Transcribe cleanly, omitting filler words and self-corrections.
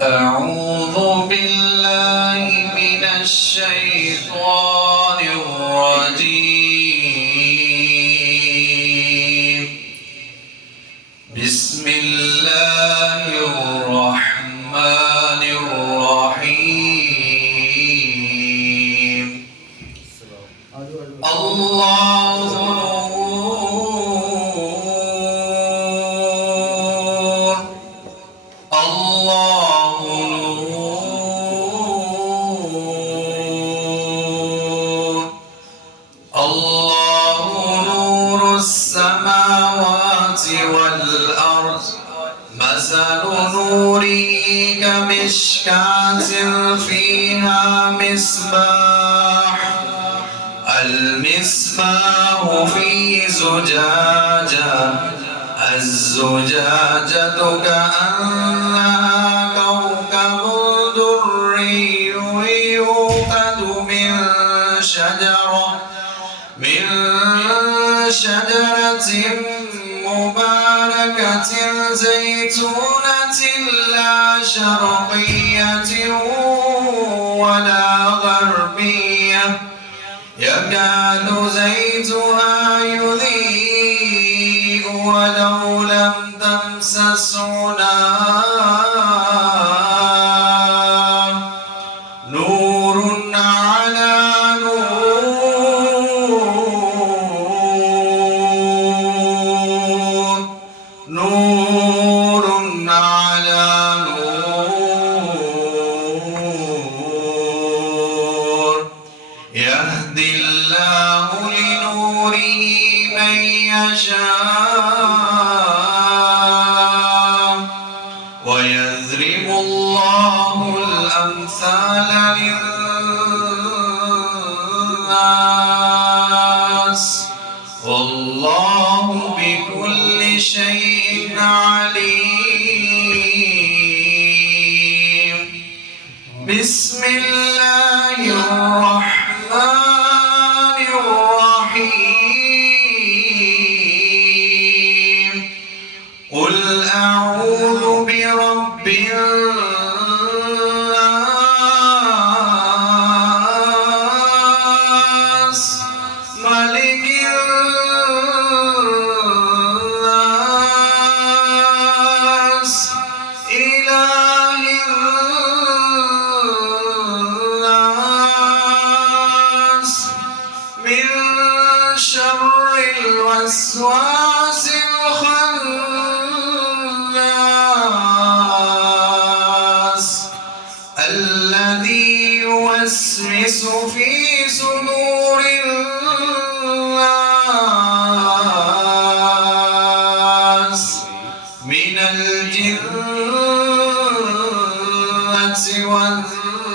أعوذ بالله من الشيطان الرجيم. بسم الله الرحمن الرحيم. الله نور، الله نور، الله نور السماوات والأرض. مثل نوره كمشكاة فيها مصباح، المصباح في زجاجة، الزجاجة كأنها كوكب دري يوقد من شجرة مباركة زيتونة لا شرقية ولا غربية، يكاد زيتها يضيء ولو لم تمسسه نار، نور على نور، نور على نور، يهدي الله لنوره من يشاء ويضرب الله الأمثال للناس والله بكل شيء عليم. بسم الله الرحمن الرحيم. قل أعوذ برب الناس، ملك الناس، إله الناس، من شر الوسواس الخناس الذي يوسوس في صدور الناس من الجنة والناس.